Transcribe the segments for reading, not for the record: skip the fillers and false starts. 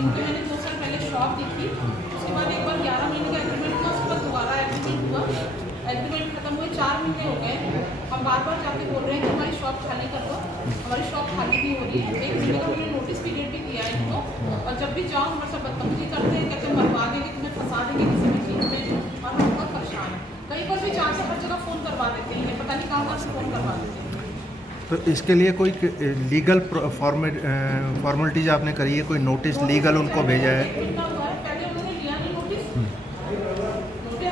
इनकी मैंने 2 साल पहले शॉप देखी, उसके बाद एक बार 11 महीने का एग्रीमेंट था, उसके बाद दोबारा एग्रीमेंट हुआ, एग्रीमेंट खत्म हुए 4 महीने हो गए। हम बार बार जाके बोल रहे हैं कि हमारी शॉप खाली कर दो, हमारी शॉप खाली नहीं हो रही है। 1 महीने का मैंने नोटिस पीरियड भी दिया है इनको, और जब भी जाओ हमारे साथ बदतमीजी करते हैं, कहते हैं मरवा देंगे, तुम्हें फंसा देंगे किसी भी चीज़ में, और हम बहुत परेशान हैं। कहीं पर भी जाके हर जगह फ़ोन करवा देते हैं, पता नहीं कहाँ से फ़ोन करवा देते हैं। तो इसके लिए कोई लीगल फॉर्मेलिटीज आपने करी है, कोई नोटिस लीगल उनको भेजा है? पहले उन्होंने लिया नहीं नोटिस,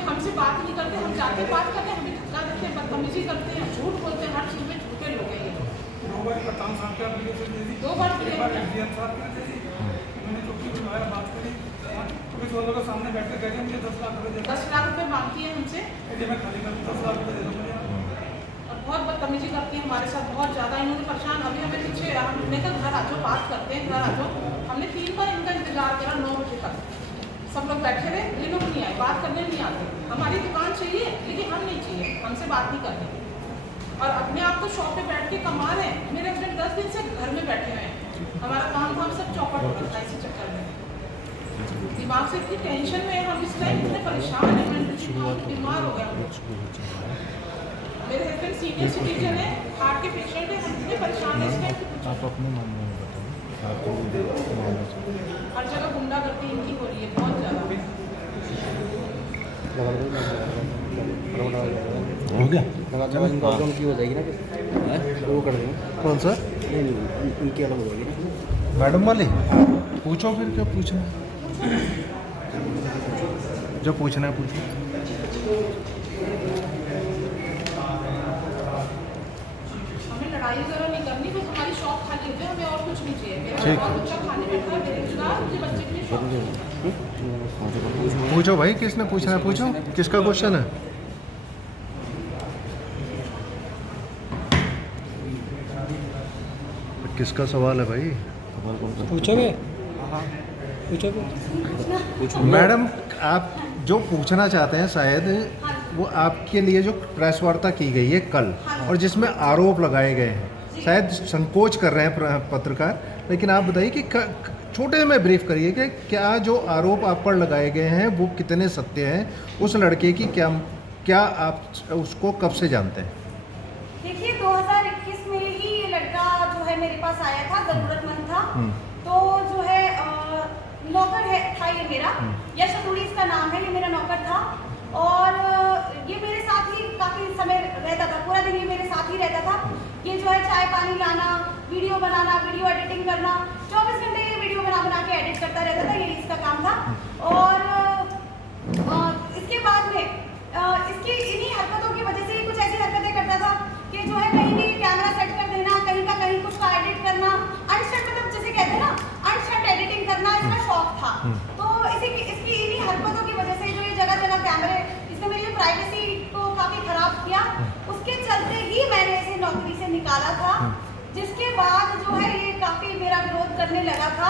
हमसे बात नहीं करते, हम जाके बात करते हैं, हमें धक्का देते हैं, बदतमीजी करते हैं, झूठ बोलते हैं, हर चीज़ में झूठे लोग हैं ये। 2 बार कप्तान साहब के एप्लीकेशन दे दी, 2 बार एक बार एसडीएम साहब के दे दी। मैंने चौकी बुलाया, बात करी, पुलिस वालों के सामने बैठ के कह रहे मुझे 10 लाख रुपए दे दो। 10 लाख रुपये मांगती है हमसे, ये मैं खाली कर 10 लाख रुपए दे दो मुझे। और बहुत बदतमीजी करती है हमारे साथ, बहुत ज़्यादा। इन्होंने परेशान, अभी हमें पीछे हमने कहा घर आ जाओ, बात करते हैं, घर आ जाओ। हमने 3 बार इनका इंतजार करा, 9 बजे तक सब लोग बैठे रहे, ये लोग नहीं आए, बात करने नहीं आते। हमारी दुकान चाहिए लेकिन हम नहीं चाहिए, हमसे बात नहीं करनी। और अपने आप तो शॉप पे बैठ के कमा रहे हैं, मेरे हस्बैंड 10 दिन से घर में बैठे हुए हैं, हमारा काम हम सब चौपट हो रहा था इसी चक्कर में। दिमाग से इतनी टेंशन में हम इस टाइम इतने परेशान हैं, बीमार हो गया। मेरे हस्बैंड सीनियर सिटीजन है, हार्ट के पेशेंट है, हम इतने परेशान हैं इस टाइम। आप अपने मन में बताओ। हर जगह गुंडागर्दी इनकी हो रही है, बहुत ज़्यादा। हो गया उनकी हो जाएगी ना, वो कर देंगे। कौन सा? नहीं, इनकी अलग हो जाएगी ना। मैडम वाले पूछो, फिर क्या पूछना है, जो पूछना है पूछो। हमें लड़ाई जरा नहीं करनी, बस हमारी शॉप खाली हो जाए, हमें और कुछ नहीं चाहिए। मेरा ठीक। और बच्चा खाने बैठा है, बेरोजगार, मुझे बच्चे के लिए शॉप चाहिए। पूछो भाई, किसने पूछना है पूछो, किसका क्वेश्चन है? किसका सवाल है भाई? पूछोगे? पूछोगे? मैडम, आप जो पूछना चाहते हैं शायद वो आपके लिए जो प्रेस वार्ता की गई है कल, और जिसमें आरोप लगाए गए हैं, शायद संकोच कर रहे हैं पत्रकार, लेकिन आप बताइए कि छोटे में ब्रीफ करिए कि क्या जो आरोप आप पर लगाए गए हैं वो कितने सत्य हैं, उस लड़के की क्या आप उसको कब से जानते हैं? देखिए, 2021 में ही ये लड़का जो है मेरे पास आया था, जरूरतमंद था। तो जो है नौकर है था ये मेरा, यश अतुड़ी इसका नाम है, ये मेरा नौकर था। और ये मेरे साथ ही काफ़ी समय रहता था, पूरा दिन ये मेरे साथ ही रहता था। ये जो है चाय पानी लाना, वीडियो बनाना, वीडियो एडिटिंग करना, 24 घंटे ये वीडियो बना के एडिट करता रहता था, यही इसका काम था। और इसके बाद में इसकी इन्हीं हरकतों की वजह से ये कुछ ऐसी हरकतें करता था कि जो है कहीं भी कैमरा सेट कर देना, कहीं का कहीं कुछ का एडिट करना, अनशट, मतलब जैसे कहते हैं ना अनशट एडिटिंग करना इसका शौक था। तो इसकी इन्हीं हरकतों की वजह से जो ये जगह जगह कैमरे, इसने मेरी प्राइवेसी को काफ़ी खराब किया। उसके चलते ही मैंने इसे नौकरी से निकाला था, जिसके बाद जो है ये काफ़ी मेरा विरोध करने लगा था।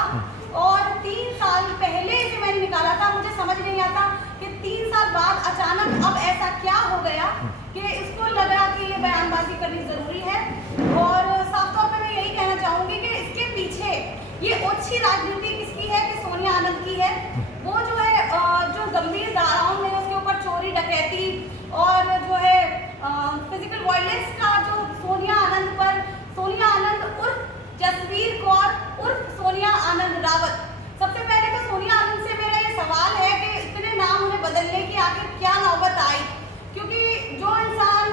और 3 साल पहले इसे मैंने निकाला था। मुझे समझ नहीं आता कि 3 साल बाद अचानक अब ऐसा क्या हो गया कि इसको लगा कि ये बयानबाजी करनी ज़रूरी है। और साफ तौर पर मैं यही कहना चाहूँगी कि इसके पीछे ये ओछी राजनीति किसकी है कि सोनिया आनंद की है। वो जो है जो गंभीर धाराओं में उसके ऊपर चोरी डकैती और जो है फिजिकल वायलेंस का जो सोनिया आनंद उर्फ जसवीर कौर उर्फ सोनिया आनंद रावत। सबसे पहले तो सोनिया आनंद से मेरा ये सवाल है कि इतने नाम उन्हें बदलने की आखिर क्या नौबत आई, क्योंकि जो इंसान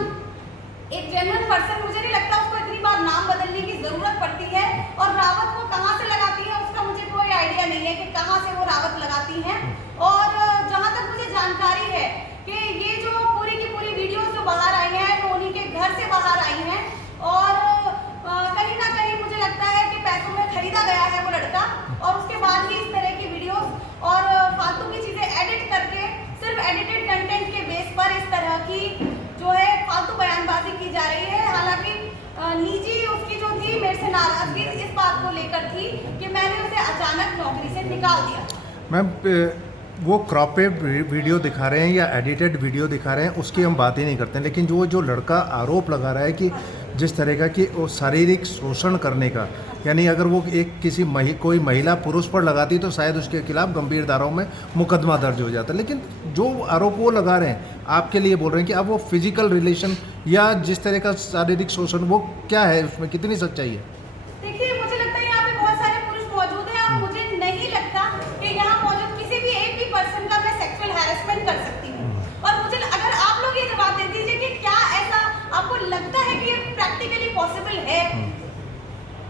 एक जेन्युइन पर्सन, मुझे नहीं लगता उसको इतनी बार नाम बदलने की जरूरत पड़ती है। और रावत वो कहाँ से लगाती है उसका मुझे कोई आइडिया नहीं है कि कहाँ से वो रावत लगाती हैं। और जहाँ तक मुझे जानकारी है कि ये जो पूरी की पूरी वीडियोस जो बाहर आई हैं वो उन्हीं के घर से बाहर आई हैं। और कहीं ना कहीं मुझे लगता है कि पैसों में खरीदा गया है वो लड़का, और उसके बाद ही इस तरह की वीडियोस और फालतू की चीज़ें एडिट करके सिर्फ एडिटेड कंटेंट के बेस पर इस तरह की जो है फालतू बयानबाजी की जा रही है। हालांकि निजी उसकी जो थी मेरे से नाराजगी इस बात को लेकर थी कि मैंने उसे अचानक नौकरी से निकाल दिया। मैम, वो क्रॉपेड वीडियो दिखा रहे हैं या एडिटेड वीडियो दिखा रहे हैं उसकी हम बात ही नहीं करते हैं, लेकिन जो लड़का आरोप लगा रहा है कि जिस तरह का कि वो शारीरिक शोषण करने का, यानी अगर वो एक किसी कोई महिला पुरुष पर लगाती तो शायद उसके खिलाफ गंभीर धाराओं में मुकदमा दर्ज हो जाता, लेकिन जो आरोप वो लगा रहे हैं आपके लिए बोल रहे हैं कि अब वो फिजिकल रिलेशन या जिस तरह का शारीरिक शोषण, वो क्या है, उसमें कितनी सच्चाई है? देखिए, मुझे लगता है यहाँ पे बहुत सारे पुरुष मौजूद हैं और मुझे नहीं लगता कि यहाँ मौजूद किसी भी एक भी पर्सन का मैं सेक्सुअल हैरेसमेंट कर सकती हूँ। और मुझे अगर आप लोग ये जवाब दे दीजिए कि क्या ऐसा आपको लगता है कि ये प्रैक्टिकली पॉसिबल है?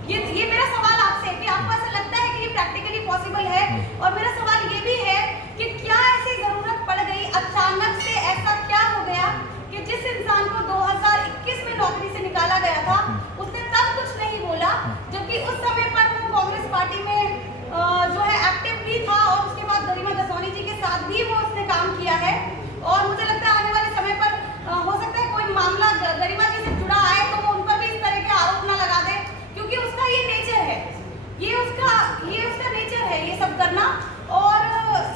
ये मेरा सवाल आपसे है कि आपको ऐसा लगता है कि ये प्रैक्टिकली पॉसिबल है? और मेरा सवाल ये भी है कि क्या ऐसी जरूरत पड़ गई, अचानक से ऐसा क्या हो गया कि जिस इंसान को 2021 में नौकरी से निकाला गया था उसने तब कुछ नहीं बोला, जबकि उस समय पर वो कांग्रेस पार्टी में जो है एक्टिव भी था और उसके बाद गरिमा जसवानी जी के साथ भी वो उसने काम किया है। और मुझे लगता है आने वाले समय पर हो सकता है कोई मामला गरिमा जी से जुड़ा आए तो वो उन पर भी इस तरह के आरोप ना लगा दे, क्योंकि उसका ये नेचर है, ये उसका नेचर है ये सब करना। और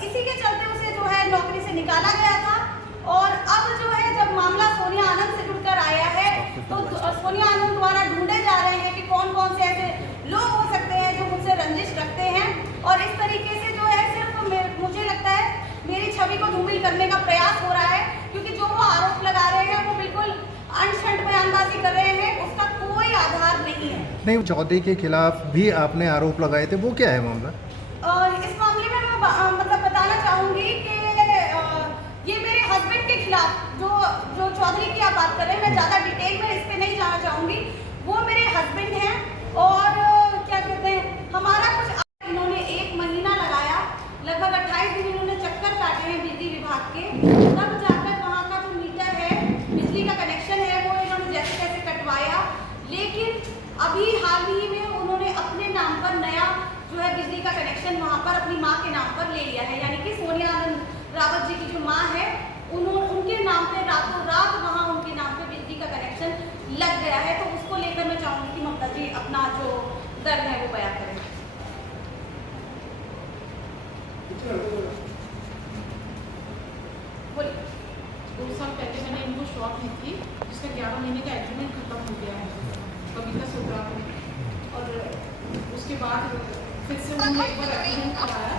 इसी के चलते उसे जो है नौकरी से निकाला गया था। और अब जो है जब मामला सोनिया आनंद से जुड़कर आया है तो सोनिया आनंद द्वारा ढूंढे जा रहे हैं कि कौन कौन से ऐसे लोग हो सकते हैं जो मुझसे रंजिश रखते हैं। और इस तरीके से जो है सिर्फ मुझे लगता है मेरी छवि को धूमिल करने का प्रयास हो रहा है, क्योंकि जो वो आरोप लगा रहे हैं वो बिल्कुल अनशंट बयानबाजी कर रहे हैं, उसका कोई आधार नहीं है। नहीं, चौधरी के खिलाफ भी आपने आरोप लगाए थे, वो क्या है मामला? इस मामले में मैं मतलब बताना चाहूंगी कि ये मेरे हस्बैंड के खिलाफ जो चौधरी की आप बात कर रहे हैं, मैं ज़्यादा डिटेल में इस पे नहीं जाना चाहूंगी। वो मेरे हस्बैंड हैं और क्या कहते हैं, हमारा कुछ इन्होंने 1 महीना लगाया, लगभग 28 दिन इन्होंने चक्कर काटे हैं बिजली विभाग के, तब जाकर वहाँ का जो मीटर है, बिजली का कनेक्शन है, वो इन्होंने जैसे तैसे कटवाया। लेकिन अभी हाल ही में उन्होंने अपने नाम पर नया जो है बिजली का कनेक्शन वहाँ पर अपनी माँ के नाम पर ले लिया है, यानी कि सोनिया आनंद रावत जी की जो माँ है उनके नाम पे रातों रात वहाँ उनके नाम पे बिजली का कनेक्शन लग गया है। तो उसको लेकर मैं चाहूँगी कि ममता जी अपना जो दर्द है वो बयां करें। बोलिए। 2 साल पहले मैंने इनको शॉप दी थी जिसका 11 महीने का एग्रीमेंट खत्म हो गया है कविता सोबरा में, और उसके बाद फिर से उन्होंने एक बार एग्रीमेंट कराया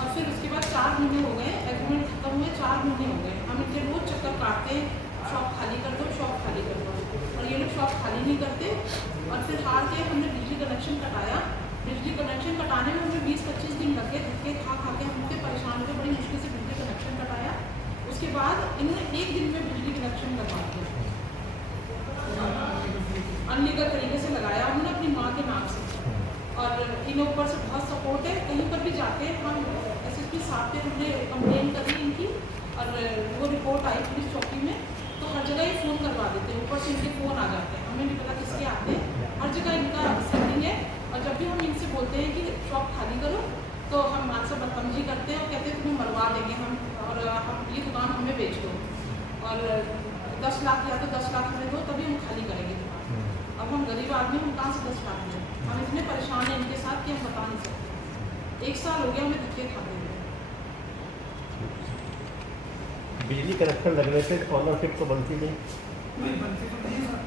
और फिर उसके बाद 4 महीने हो गए, एग्रीमेंट खत्म हुए 4 महीने हो गए। हम इनके रोज चक्कर काटते हैं, शॉप खाली कर दो, शॉप खाली कर दो, और ये लोग शॉप खाली नहीं करते। और फिर हार के हमने बिजली कनेक्शन कटाया। बिजली कनेक्शन कटाने में हमें 20-25 दिन लगे, धक्के खा के हम उनके परेशान हुए, बड़ी मुश्किल से बिजली कनेक्शन कटाया। उसके बाद इन्होंने 1 दिन में बिजली कनेक्शन लगवा दिया, अनलीगल तरीके से लगाया उन्होंने अपनी माँ के नाम से। और इन ऊपर से बहुत सपोर्ट है, कहीं पर भी जाते हैं हम SSP साहब पे हमने कंप्लेन करी इनकी, और वो रिपोर्ट आई पुलिस चौकी में, तो हर जगह ये फ़ोन करवा देते हैं, ऊपर से इनके फ़ोन आ जाते हैं, हमें नहीं पता किसके आते हैं, हर जगह इनका सेटिंग है। और जब भी हम इनसे बोलते हैं कि शॉप खाली करो तो हम हमारे से बदतमीजी करते हैं और कहते हैं तुम्हें मरवा देंगे हम, और हम ये दुकान हमें बेच दो, और 10 लाख या तो 10 लाख हमें दो तभी हम खाली करेंगे दुकान। अब हम गरीब आदमी, हम कहाँ से 10 लाख दें? हम इतने परेशान हैं इनके साथ कि हम बता नहीं सकते। 1 साल हो गया हमें धक्के खाते हुए। बिजली कनेक्शन लगने से ऑनरशिप तो बनती नहीं, बनती तो नहीं है,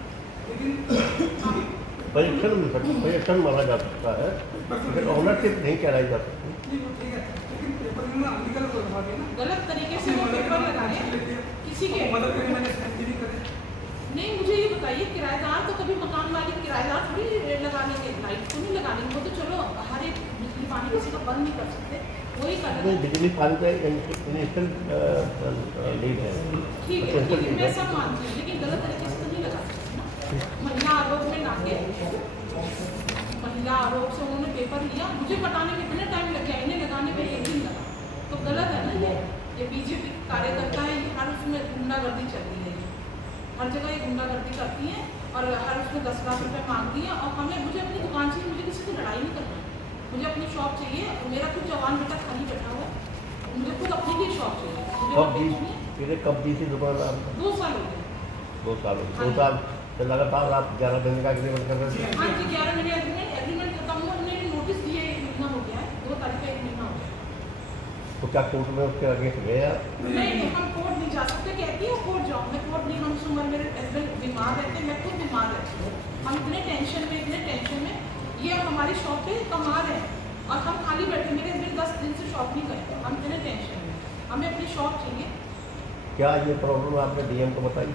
लेकिन परीक्षण माना जा सकता है, फिर ऑनरशिप नहीं कहलाई जा सकती। ठीक है, लेकिन पेपर में अनलीगल करवा दिया ना, गलत तरीके से वो पेपर लगाए किसी के। मदद करें, मैंने सेंचुरी करे। नहीं, मुझे ये बताइए, किराएदार तो कभी मकान मालिक किराएदार थोड़ी लगा लेंगे, लाइट को नहीं लगा लेंगे, वो तो चलो हर एक बिजली पानी किसी का बंद नहीं कर सकते, वही कर रहे हैं। बिजली पानी का इनिशियल लीड है, ठीक है, मैं सब मानती हूँ, लेकिन गलत तरीके से तो नहीं लगा सकते ना। महिला आरोप में नाके, महिला आरोप से उन्होंने पेपर लिया, मुझे पटाने में इतना टाइम लग गया, इन्हें लगाने में 1 दिन लगा, तो गलत है ना ये बीजेपी कार्यकर्ता है, हर उसमें गुंडागर्दी चल रही है, हर जगह ये गुंडागर्दी करती हैं और हर उसमें 10 लाख रुपए मांगती हैं। और मुझे अपनी दुकान चाहिए, मुझे किसी से लड़ाई नहीं करनी, मुझे अपनी शॉप चाहिए, और मेरा खुद जवान बेटा खाली बैठा हुआ है, मुझे खुद अपनी ही शॉप चाहिए, मुझे कब दी थी दुकान आपको? 2 साल हो गए। 2 साल 2 साल से लगातार आप 11 महीने का एग्रीमेंट कर रहे थे? हाँ जी, 11 महीने एग्रीमेंट खत्म हुआ, उन्होंने नोटिस दिया, 1 महीना हो गया है, 2 तारीख का 1 महीना हो गया। तो क्या कोर्ट में उसके आगे गए आप? नहीं, हम कोर्ट नहीं जा सकते, कहती है कोर्ट जाओ, मैं कोर्ट नहीं, हम सुमर मेरे हस्बैंड बीमार रहते हैं, मैं खुद बीमार रहती हूँ, हम इतने टेंशन में, ये हमारी शॉप पे कमा रहे हैं और हम खाली बैठे, मेरे हस्बैंड 10 दिन से शॉप नहीं करते, हम इतने टेंशन में, हमें अपनी शॉप चाहिए। क्या ये प्रॉब्लम आपने डीएम को बताई?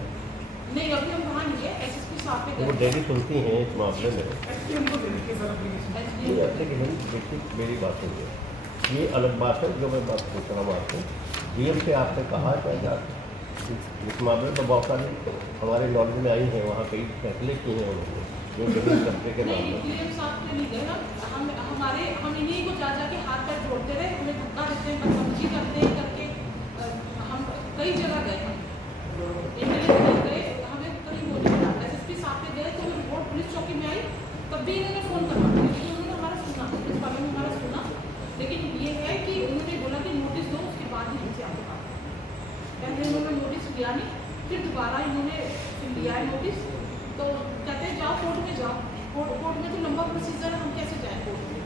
नहीं, अभी हम वहाँ नहीं गए, एसएसपी साहब पे वो गए। डेली सुनती हैं इस मामले में। एसडीएम को दे देखिए सर एप्लीकेशन। ये एप्लीकेशन देखिए, मेरी बात सुनिए, ये अलग बात है जो मैं बात पूछ रहा हूँ आपको। डीएम से आपने कहा क्या इस मामले में बहुत सारी हमारे नॉलेज में आई हैं, वहाँ कई फैसले किए हैं उन्होंने जो जमीन कब्जे के नहीं, मामले में। डीएम साहब पे नहीं गए हम इन्हीं को जा के हाथ पैर जोड़ते रहे, हमें धक्का देते हैं, बदतमीजी करते हैं करके हम कई जगह गए, हम इंटेलिजेंस गए, हमें कहीं वो नहीं मिला। एसएसपी साहब पे गए तो रिपोर्ट पुलिस चौकी में आई, तब भी इन्होंने फ़ोन करवा दिया, लेकिन उन्होंने हमारा सुना, पुलिस वालों ने हमारा सुना, लेकिन ये है कि उन्होंने बोला कि नोटिस दो, उसके बाद ही हमसे आपको बात करें। पहले उन्होंने नोटिस लिया नहीं, फिर दोबारा इन्होंने लिया है नोटिस, तो कहते हैं जाओ कोर्ट में जाओ, कोर्ट में तो लंबा प्रोसीजर है, हम कैसे जाएँ कोर्ट में।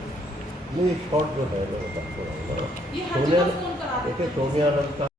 ये शॉर्ट जो है मैं बता रहा हूँ ये हर जगह फ़ोन करा देते हैं। सोनिया आनंद का